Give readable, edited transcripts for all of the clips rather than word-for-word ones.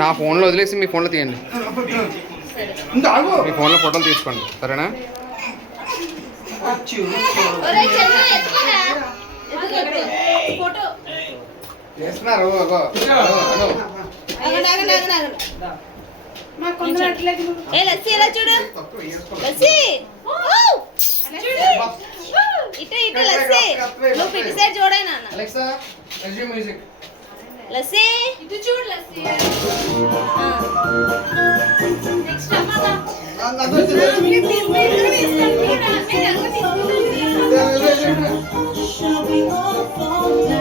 నా ఫోన్లో వదిలేసి మీ ఫోన్లో తీయండి. మీ ఫోన్లో ఫోటోలు తీసుకోండి, సరేనా? చేస్తున్నారు. చూడు ఇటు ఇటు లస్సీ నువ్వు ఇటు సైడ్ చూడైనా లస్సీ ఇటు చూడు లస్సీ నెక్స్ట్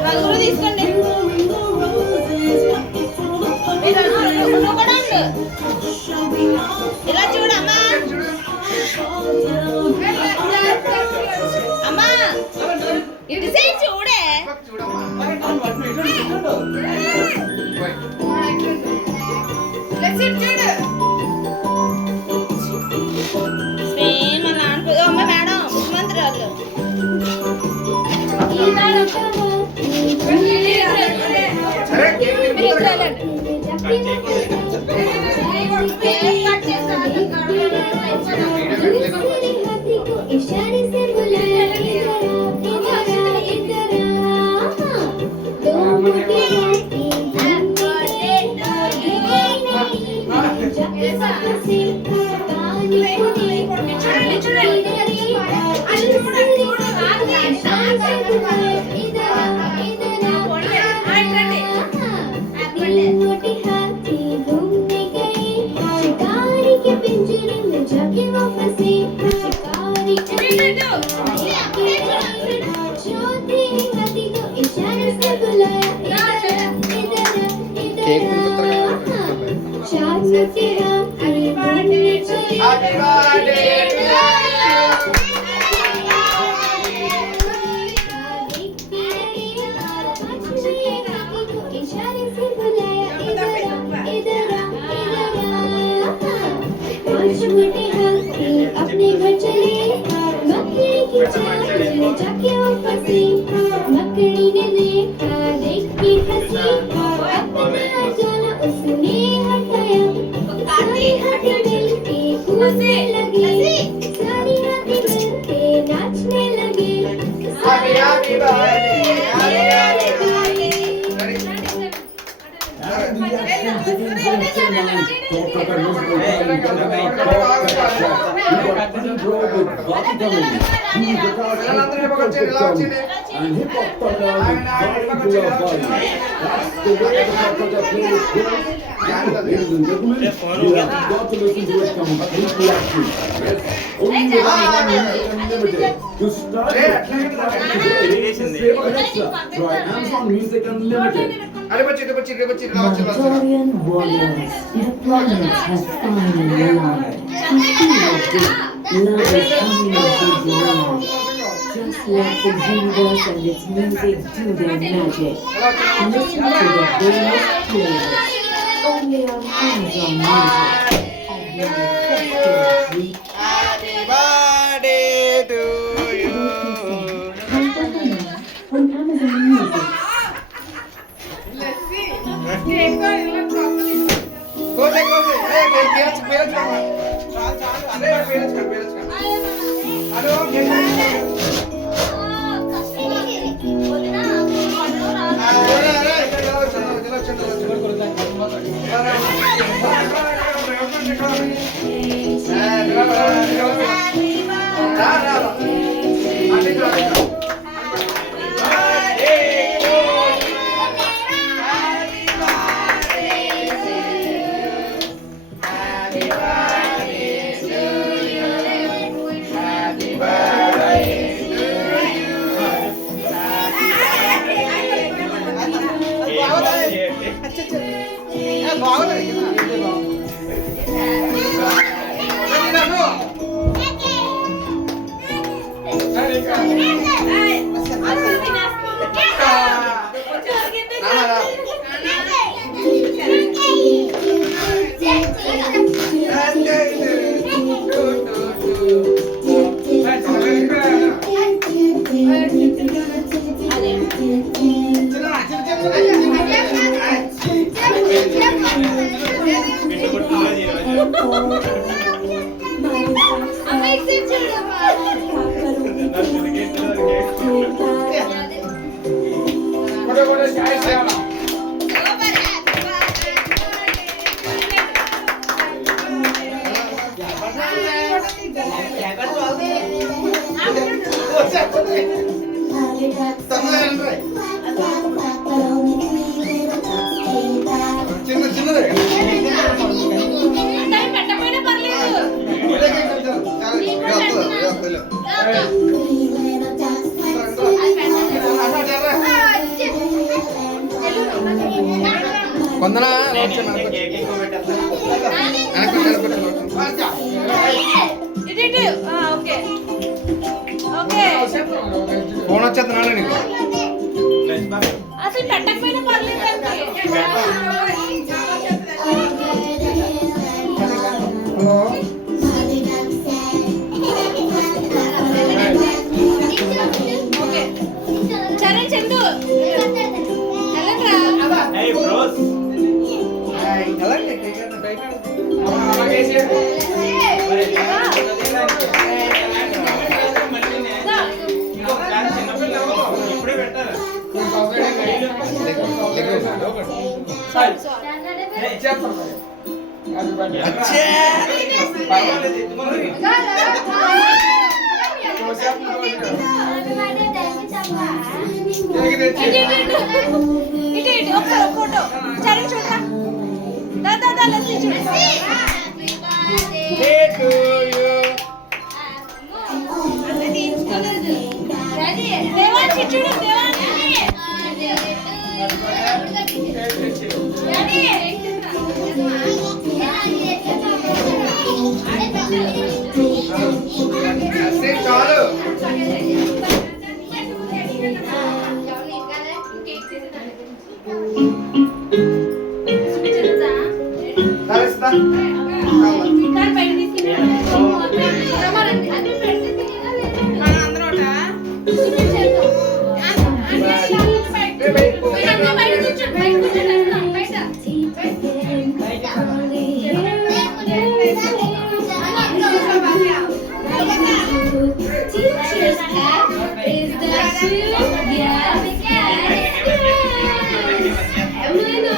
నలుగురు తీసుకోండి. ఇలా చూడమ్మా అమ్మా ఇటు సైడ్ చూడే సేమ్ అలా అనుకో. అమ్మ మేడం ముఖ్యమంత్రి अपने घर चले मकड़ी की चाल जाके फंसी मकड़ी ने देखा देख के हंसी अपना जाला उसने हटाया सारी हाथी मिलके कूदने लगे सारी हाथी मिलके नाचने लगे happy happy birthday and hip hop thunder with body to your body. That's the way the Calcutta play is going. Ladies and gentlemen, you have got to listen to it completely actually. Yes, only one Music Unlimited. To start the today, save a extra. Try Amazon Music Unlimited. Mantorian warriors, the planets have finally arrived. To feel this, love is coming into love. Just let the universe and its music do their magic. Listen to the famous playlist only on Amazon Music. And when the festival week, Happy birthday to you. on Amazon Music. Happy birthday. చిన్న చిన్నదే పెట్టకపోయినా పర్లేదు. కొందన ఇటు ఇటు. Okay okay. Phone వచ్చేస్తున్నాడు నీకు అసలు పెట్టకపోయినా పర్లేదు అండి. ఓకే చరణ్ చందు వెళ్ళండ్రా. ఇటు ఇటు ఒకసారి ఒక ఫోటో చరణ్ చూడరా. దా లస్సీ చూడు. దేవాన్షి చూడు. చాలు Teachers